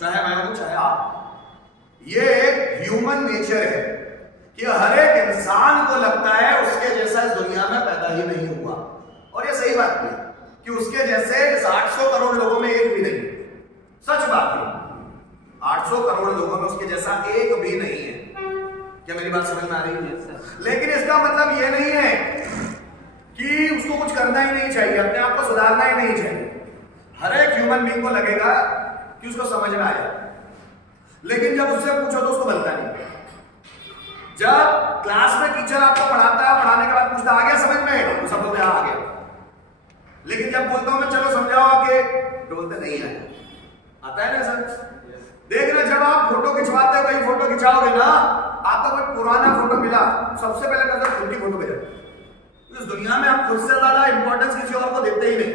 चाहे मैं हूं चाहे आप। ये एक ह्यूमन नेचर है कि हर एक इंसान को लगता है उसके जैसा इस दुनिया में पैदा ही नहीं हुआ। और ये सही बात है कि उसके जैसे इस 800 करोड़ लोगों में एक भी नहीं। सच बात है, 800 करोड़ लोगों में उसके जैसा एक भी नहीं है। क्या मेरी बात समझ में आ रही है? लेकिन इसका मतलब ये नहीं है कि उसको कुछ करना ही नहीं चाहिए, अपने आप को सुधारना ही नहीं चाहिए। हर एक ह्यूमन बीइंग को लगेगा कि उसको समझ में आया, लेकिन जब उससे पूछो तो उसको बनता नहीं। जब क्लास में टीचर आपको पढ़ाता है, पढ़ाने के बाद पूछता आ गया समझ में, तो सब बोलते आ गया। लेकिन जब बोलता हूं मैं चलो समझाओ आगे, तो बोलते नहीं आया। आता है ना सर? देखना, जब आप फोटो खिंचवाते हो, कहीं फोटो खिंचाओगे ना, आपको कोई पुराना फोटो मिला, सबसे पहले नजर खुद की फोटो पे जाए। इस दुनिया में आप खुद से ज्यादा इंपॉर्टेंस किसी और को देते ही नहीं।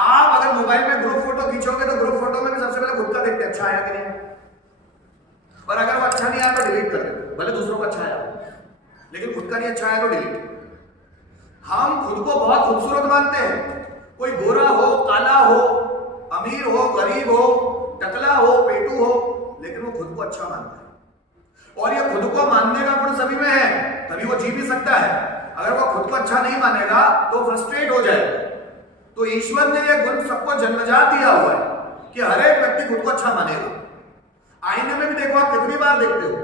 आप अगर मोबाइल में ग्रुप फोटो खींचोगे तो ग्रुप फोटो में भी सबसे पहले खुद का देखते अच्छा आया कि नहीं, और अगर वो अच्छा नहीं आया तो डिलीट कर देते। भले दूसरों का अच्छा आया, लेकिन खुद का नहीं अच्छा आया तो डिलीट। हम खुद को बहुत खूबसूरत मानते हैं, कोई गोरा हो, काला हो, अमीर हो, गरीब हो, टकला हो, पेटू हो, लेकिन वो खुद को अच्छा मानता है। और ये खुद को मानने का गुण सभी में है, तभी वो जी भी सकता है। अगर वो खुद को अच्छा नहीं मानेगा तो फ्रस्ट्रेट हो जाएगा। तो ईश्वर ने ये गुण सबको जन्मजात दिया हुआ है कि हर एक व्यक्ति खुद को अच्छा मानेगा। आईने में भी देखो, आप कितनी बार देखते हो,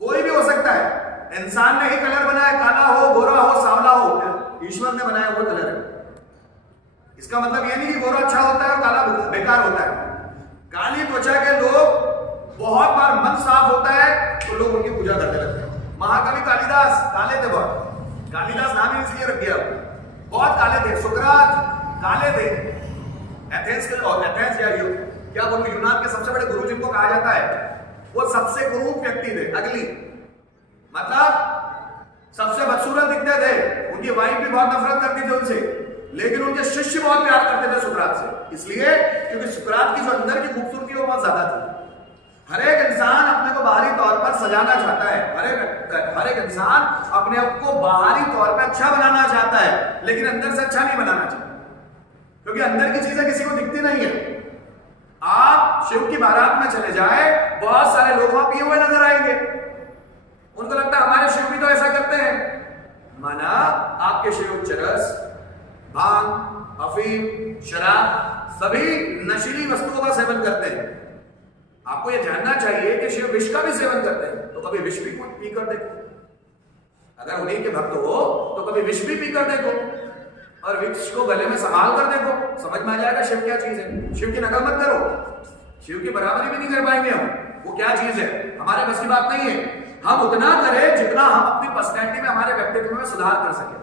कोई भी हो सकता है। इंसान ने ही कलर बनाया, काला हो, गोरा हो, सांवला हो, ईश्वर ने बनाया वो कलर है। इसका मतलब ये नहीं कि गोरा अच्छा होता है और काला बेकार होता है। काली त्वचा के लोग बहुत बार मन साफ होता है तो लोग उनकी पूजा करने लगते हैं। महाकवि कालिदास काले थे बहुत, कालिदास नाम ही इसलिए रख दिया, बहुत काले थे। सुकरात काले थे। एथेंस या क्या बोलूं, यूनान के सबसे बड़े गुरु जिनको कहा जाता है, वो सबसे कुरूप व्यक्ति थे, अगली, मतलब सबसे बदसूरत दिखते थे। उनकी वाइफ भी बहुत नफरत करती थी उनसे, लेकिन उनके शिष्य बहुत प्यार करते थे सुकरात से, इसलिए क्योंकि सुकरात की जो अंदर की खूबसूरती वो बहुत ज्यादा थी। हर एक इंसान अपने को बाहरी तौर पर सजाना चाहता है, हर एक इंसान अपने आप को बाहरी तौर पर अच्छा बनाना चाहता है, लेकिन अंदर से अच्छा नहीं बनाना चाहता, क्योंकि अंदर की चीजें किसी को दिखती नहीं है। आप शिव की बारात में चले जाए, बहुत सारे लोग वहां पिए हुए नजर आएंगे, उनको लगता है हमारे शिव भी तो ऐसा करते हैं। माना आपके शिव चरस, भांग, अफीम, शराब, सभी नशीली वस्तुओं का सेवन करते हैं। आपको यह जानना चाहिए कि शिव विष का भी सेवन करते हैं, तो कभी विष भी पीकर देखो। अगर उन्हीं के भक्त हो तो कभी विष भी पीकर देखो, और विष को गले में संभाल कर देखो, समझ में आ जाएगा शिव क्या चीज है। शिव की नकल मत करो, शिव की बराबरी भी नहीं कर पाएंगे हम, वो क्या चीज है हमारे बस की बात नहीं है। हम उतना करें जितना हम अपनी पर्सनैलिटी में, हमारे व्यक्तित्व में सुधार कर सके।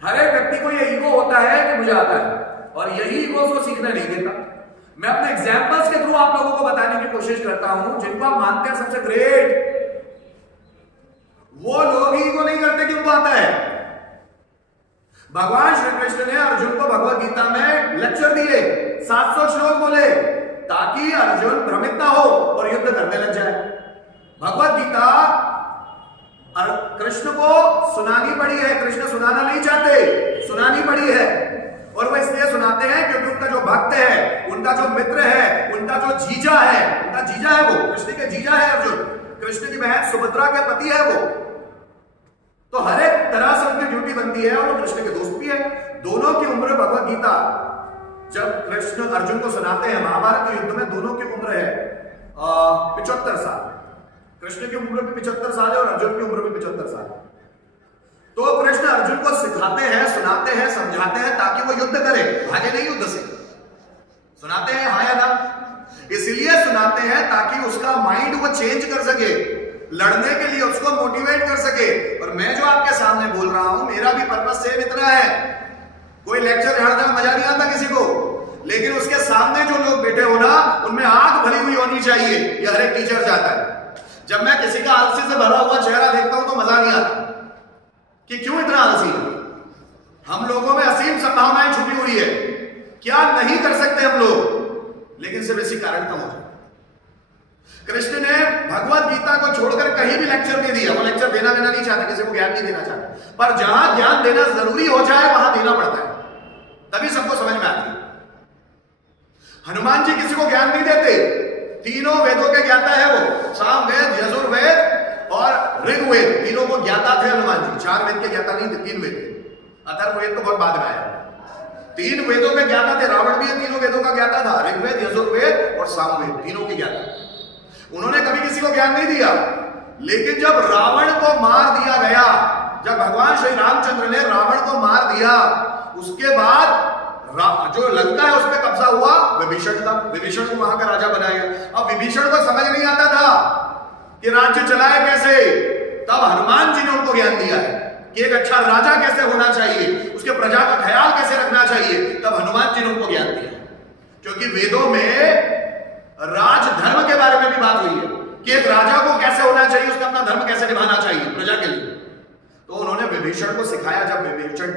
हर एक व्यक्ति को ये ईगो होता है कि मुझे आता है, और यही ईगो उसको सीखने नहीं देता। मैं अपने एग्जांपल्स के थ्रू आप लोगों को बताने की कोशिश करता हूं, जिनको आप मानते हैं सबसे ग्रेट, वो लोग ईगो नहीं करते कि उनको आता है। भगवान श्री कृष्ण ने अर्जुन को भगवत गीता में लेक्चर दिए, 700 श्लोक बोले, ताकि अर्जुन भ्रमित ना हो और युद्ध करने लग जाए। भगवत गीता कृष्ण को सुनानी पड़ी है, कृष्ण सुनाना नहीं चाहते, सुनानी पड़ी है। और वो इसलिए सुनाते हैं क्योंकि उनका जो भक्त है, उनका जो मित्र है, उनका जो जीजा है, उनका जीजा है, वो कृष्ण के जीजा है अर्जुन, कृष्ण की बहन सुभद्रा के पति है वो, तो हर एक तरह से उनकी ड्यूटी बनती है, और वो कृष्ण के दोस्त भी है। दोनों की उम्र, भगवत गीता जब कृष्ण अर्जुन को सुनाते हैं महाभारत के युद्ध में, दोनों की उम्र है 75 साल। कृष्ण की उम्र भी 75 साल है और अर्जुन की उम्र भी 75 साल है। तो कृष्ण अर्जुन को सिखाते हैं, सुनाते हैं, समझाते हैं, ताकि वो युद्ध करे, भागे नहीं युद्ध से। सुनाते हैं हाँ या ना? इसलिए सुनाते हैं ताकि उसका माइंड वो चेंज कर सके, लड़ने के लिए उसको मोटिवेट कर सके। और मैं जो आपके सामने बोल रहा हूं, मेरा भी पर्पस सेम इतना है। कोई लेक्चर झाड़ने में मजा नहीं आता किसी को, लेकिन उसके सामने जो लोग बैठे हो ना, उनमें आंख भरी हुई होनी चाहिए। ये हर एक टीचर चाहता है। जब मैं किसी का आलसी से भरा हुआ चेहरा देखता हूं तो मजा नहीं आता कि क्यों इतना आलसी है। हम लोगों में असीम संभावनाएं छुपी हुई है, क्या नहीं कर सकते हम लोग, लेकिन सिर्फ इसी कारण कम हो जाए। कृष्ण ने भगवत गीता को छोड़कर कहीं भी लेक्चर नहीं दिया। वो लेक्चर देना नहीं चाहते, किसी को ज्ञान नहीं देना चाहते, पर जहां ज्ञान देना जरूरी हो जाए वहां देना पड़ता है, तभी सबको समझ में आती है। हनुमान जी किसी को ज्ञान नहीं देते, तीनों वेदों के ज्ञाता है वो, सामवेद, यजुर्वेद और ऋग्वेद, तीनों को ज्ञाता थे हनुमान जी। 4 वेद के ज्ञाता नहीं थे, 3 वेद थे। अथर्ववेद तो बहुत बाद में आया। 3 वेदों के ज्ञाता थे। रावण भी 3 वेदों का ज्ञाता था, ऋग्वेद, यजुर्वेद और सामवेद, तीनों के ज्ञाता। उन्होंने कभी किसी को ज्ञान नहीं दिया। लेकिन जब रावण को मार दिया गया, जब भगवान श्री रामचंद्र ने रावण को मार दिया, उसके बाद जो लंका है उस पर कब्जा हुआ विभीषण का। विभीषण को वहां का राजा बनाया। अब विभीषण को समझ नहीं आता था कि राज्य चलाए कैसे। तब हनुमान जी ने उनको ज्ञान दिया है कि एक अच्छा राजा कैसे होना चाहिए, उसके प्रजा का ख्याल कैसे रखना चाहिए। तब हनुमान जी ने उनको ज्ञान दिया, क्योंकि वेदों में राजधर्म के बारे में भी बात हुई है कि एक राजा को कैसे होना चाहिए, उसका अपना धर्म कैसे निभाना चाहिए प्रजा के लिए। तो उन्होंने विभीषण को सिखाया। जब विभीषण